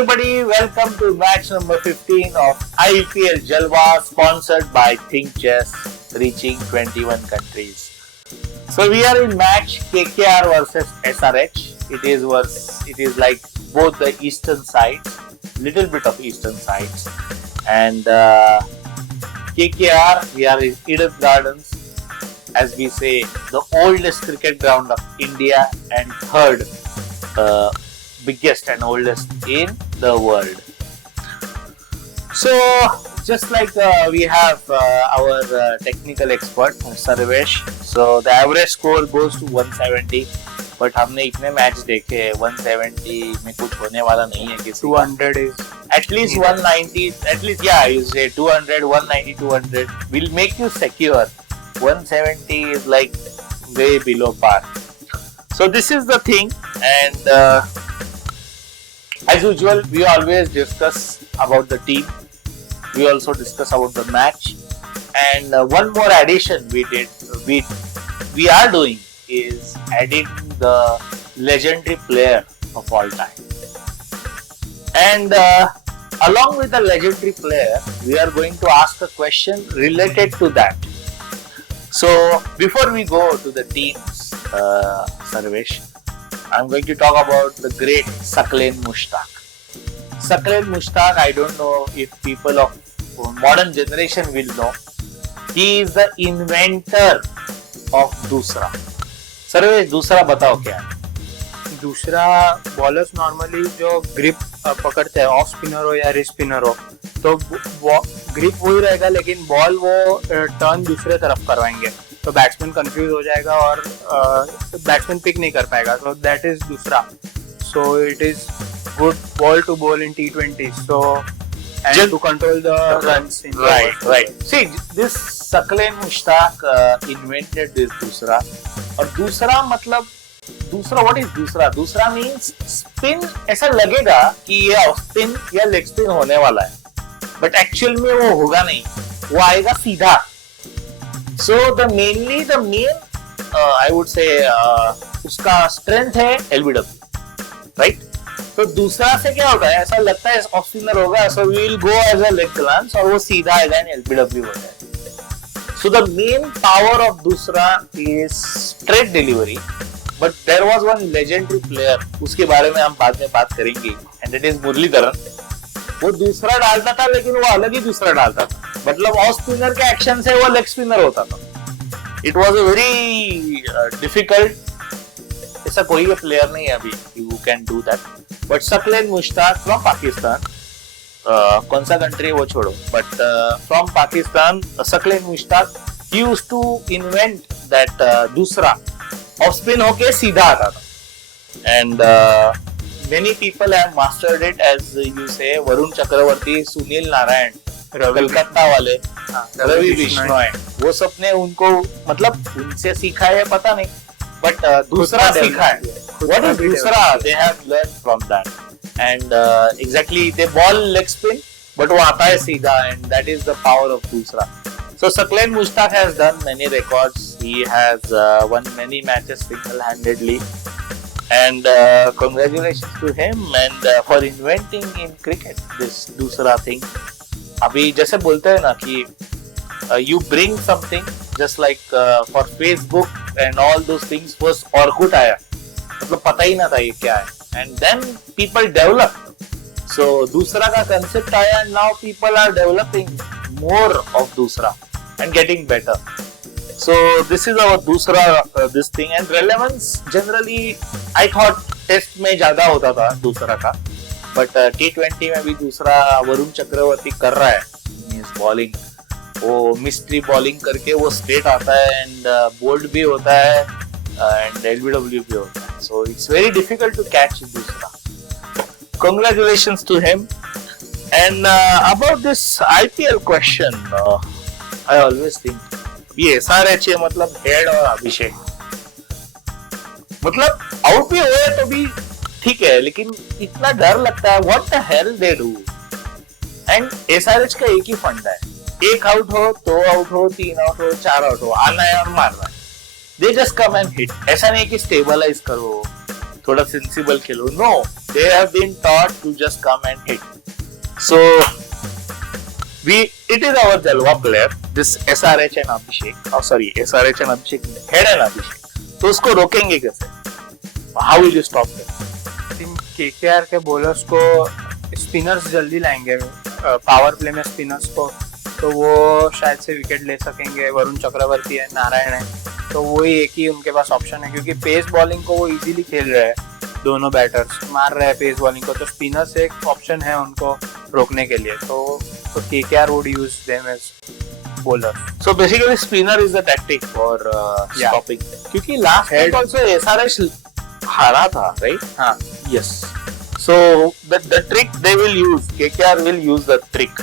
everybody, welcome to match number 15 of IPL Jalwa, sponsored by Think Chess, reaching 21 countries. So we are in match KKR versus SRH. It is like both the eastern sides, little bit of eastern sides, and KKR. We are in Eden Gardens, as we say, the oldest cricket ground of India and third biggest and oldest in the world. So, just like we have our technical expert Sarvesh, so the average score goes to 170. But हमने इतने match देखे 170 में कुछ होने वाला नहीं है किसी 200 is at least 190, at least yeah, you say 200, 190, 200 will make you secure. 170 is like way below par. So this is the thing, and as usual, we always discuss about the team. We also discuss about the match, and one more addition we are doing is adding the legendary player of all time. And along with the legendary player, we are going to ask a question related to that. So before we go to the teams, Sarvesh, I'm going to talk about the great Saqlain Mushtaq. Saqlain Mushtaq, I don't know if people of modern generation will know. He is the inventor of दूसरा. Sarvesh, दूसरा बताओ क्या है? दूसरा bowlers normally जो grip पकड़ते हैं, off spinner हो या रिस्ट स्पिनर हो, तो ग्रिप वही रहेगा लेकिन बॉल वो टर्न दूसरे तरफ करवाएंगे, तो बैट्समैन कंफ्यूज हो जाएगा और बैट्समैन पिक नहीं कर पाएगा. सो दैट इज दूसरा. So it is good ball to ball in T20. So and to control the runs in right. See, this Saqlain Mushtaq invented this दूसरा. और दूसरा मतलब दूसरा, what is दूसरा? दूसरा means spin. ऐसा लगेगा कि ये ऑफ स्पिन या लेग स्पिन होने वाला है, बट एक्चुअल में वो होगा नहीं, वो आएगा सीधा. So the main I would say उसका स्ट्रेंथ है LBW, right? तो दूसरा से क्या होता है, ऐसा लगता है ऑफ स्पिनर होगा, so we will go as a leg glance और वो सीधा आएगा एंड LBW हो जाएगा. So the main power of दूसरा is straight delivery, but there was one legendary player, उसके बारे में हम बाद में बात करेंगे, and it is मुरलीधरन. वो दूसरा डालता था लेकिन वो अलग ही दूसरा डालता था, मतलब ऑफ स्पिनर के एक्शन से वो लेग स्पिनर होता था. It was a very difficult. ऐसा कोई भी प्लेयर नहीं है अभी who can do that. But Saqlain Mushtaq from Pakistan, कौन सा कंट्री वो छोड़ो, but from Pakistan, Saqlain Mushtaq, he used to invent that दूसरा ऑफ स्पिन होके सीधा आता था, and many people have mastered it, as you say, Varun Chakravarthy, Sunil Narayan, Calcutta वाले, रवि बिश्नोई, वो सब ने उनको मतलब उनसे सीखा है पता नहीं, but दूसरा सीखा है. What is दूसरा? They have learned from that, and exactly they ball leg spin, but वो आता है सीधा, and that is the power of दूसरा. So Saqlain Mushtaq has done many records. He has won many matches single-handedly, and congratulations to him and for inventing in cricket this दूसरा thing. अभी जैसे बोलते हैं ना कि you bring something, just like for Facebook and all those things, first Orkut आया, मतलब पता ही ना था ये क्या है, and then people develop. So दूसरा का concept आया, and now people are developing more of दूसरा and getting better. So this is our दूसरा this thing, and relevance generally I thought test में ज्यादा होता था दूसरा का, but T20 में भी दूसरा वरुण चक्रवर्ती कर रहा है. Means bowling, वो मिस्ट्री बॉलिंग करके वो स्ट्रेट आता है, एंड बोल्ड भी होता है, एंड LBW भी होता है. So it's very difficult to catch दूसरा. Congratulations to him. And about this IPL question, I always think ये SRH है, मतलब हेड और अभिषेक, मतलब आउट भी हुए तो भी ठीक है, लेकिन इतना डर लगता है. What the hell they do? And SRH का एक ही फंडा है, एक आउट हो, दो आउट हो, तीन आउट हो, चार आउट हो, आना है और मारना है. They just come and hit. ऐसा नहीं कि स्टेबलाइज करो, थोड़ा sensible Khelo. No, they have been taught to just come and hit. So it is our Jalwa player, this SRH and Abhishek. Oh sorry, SRH and Abhishek, Head and Abhishek. तो उसको रोकेंगे कैसे? How will you stop them? I think KKR के bowlers को spinners जल्दी लाएंगे, power play में spinners को, तो वो शायद से विकेट ले सकेंगे. वरुण चक्रवर्ती है, नारायण है, तो वही एक ही उनके पास ऑप्शन है, क्योंकि पेस बॉलिंग को वो इजीली खेल रहे हैं. दोनों बैटर्स मार रहे हैं पेस बॉलिंग को, तो स्पिनर्स एक ऑप्शन है उनको रोकने के लिए. तो KKR would use them as bowler. So basically spinner is the tactic for stopping them. क्योंकि last Head. week also SRH हारा था, right? हाँ, Yes. So the trick they will use, KKR will use the trick.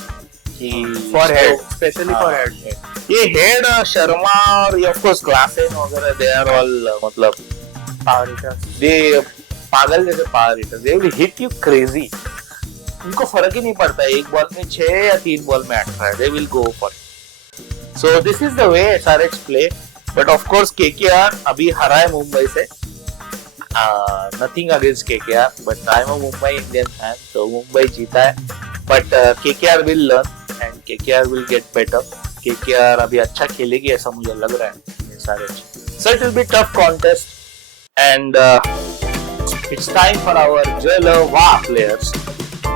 For head, specially for हाँ. Head. ये head Sharma और of course Klaasen वगैरह they are all मतलब power hitters. दे पागल जैसे power hitter. They will hit you crazy. उनको फर्क ही नहीं पड़ता है एक बॉल में 6 या 3 बॉल में 18. They will go for it. So this is the way SRH play. But of course KKR अभी हरा है मुंबई से. Nothing against KKR, but I am a Mumbai Indian fan, तो मुंबई जीता है. But KKR will learn and KKR will get better. KKR अभी अच्छा खेलेगी ऐसा मुझे लग रहा है SRH. So it will be tough contest and it's time for our Jalwa players.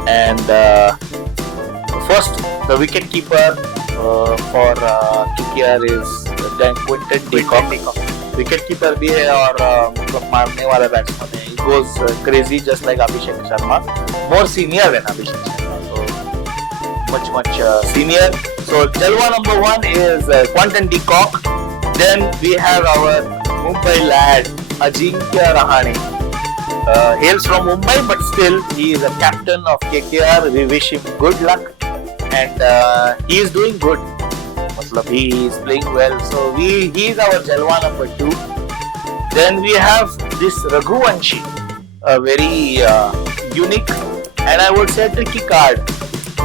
And first the wicket keeper for KKR is Quinton de Kock. Wicket keeper भी है और मतलब मारने वाला बैट्समैन है. He goes crazy just like Abhishek Sharma. More senior than Abhishek Sharma. So much senior. So Jalwa number 1 is Quinton de Kock. Then we have our Mumbai lad Ajinkya Rahane. Hails from Mumbai, but still he is a captain of KKR. We wish him good luck, and he is doing good. Matlab he is playing well, so he is our Jalwa number 2. Then we have this Raghuvanshi, a very unique and I would say tricky card.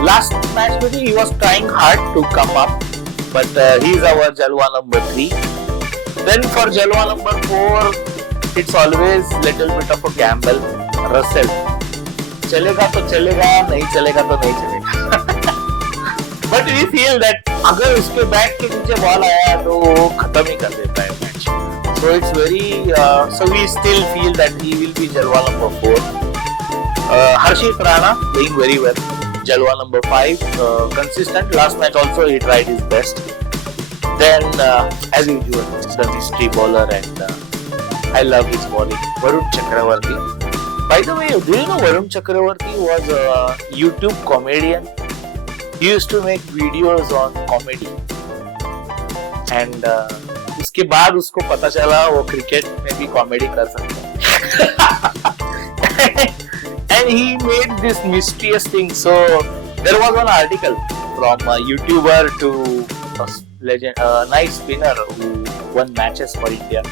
Last match maybe he was trying hard to come up, but he is our Jalwa number 3. Then for Jalwa number 4, it's always little bit of a gamble. Russell. चलेगा तो चलेगा, नहीं चलेगा तो नहीं चलेगा. But we feel that अगर उसके बैट के नीचे बॉल आया तो वो खत्म ही कर देता है match. So it's very so we still feel that he will be Jalwa number 4. Harshit Rana playing very well. Jalwa number 5, consistent. Last match also he tried his best. Then as usual, the mystery bowler, and I love his bowling, Varun Chakravarti. By the way, do you know Varun Chakravarti was a YouTube comedian? He used to make videos on comedy. And उसके बाद उसको पता चला वो cricket में भी comedy कर सकता है. And he made this mysterious thing. So there was one article from a YouTuber to a legend, a nice spinner who won matches for India.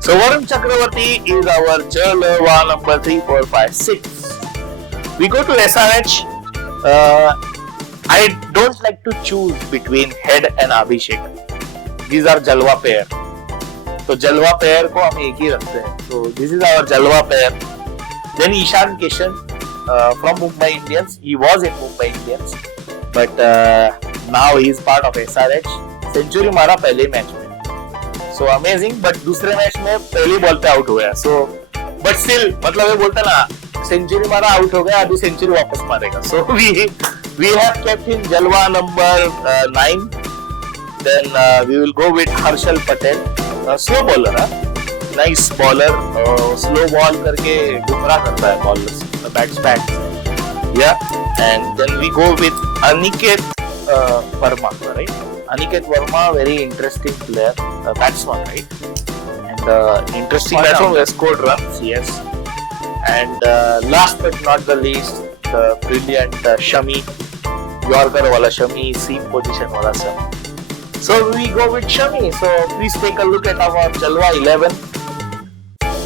So Varun Chakravarti is our Jalwa number 3, 4, 5, 6. We go to SRH. I don't like to choose between Head and Abhishek. These are Jalwa pair. तो Jalwa pair को हम एक ही रखते हैं. So this is our Jalwa pair. Then Ishan Kishan from Mumbai Indians. He was in Mumbai Indians, but now he is part of SRH. Century मारा पहले match में. So amazing. But दूसरे match में पहली बॉल पे out हो गया. So but still मतलब ये बोलता ना सेंचुरी मारा आउट हो गया, अभी सेंचुरी वापस मारेगा. So we have kept him Jalwa number 9. Then we will go with Harshal Patel, slow bowler, nice bowler. Slow ball करके गुमराह करता है bowlers, bats. Yeah, and then we go with Aniket Verma, right? Aniket Verma, very interesting player, batsman, right? And interesting batsman, who has scored runs, yes. And last but not the least, the brilliant Shami, Yorker wala Shami, seam position wala Shami. So we go with Shami. So please take a look at our Jalwa 11.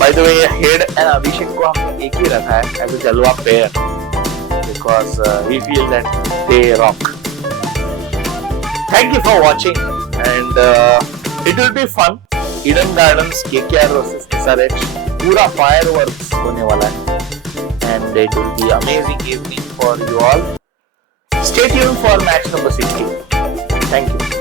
By the way, Head and Abhishek को हमने एक ही रखा है as a Jalwa pair because we feel that they rock. Thank you for watching, and it will be fun. Eden Gardens, KKR versus SRH. पूरा fireworks होने वाला है and it will be amazing evening for you all. Stay tuned for match number 16. Thank you.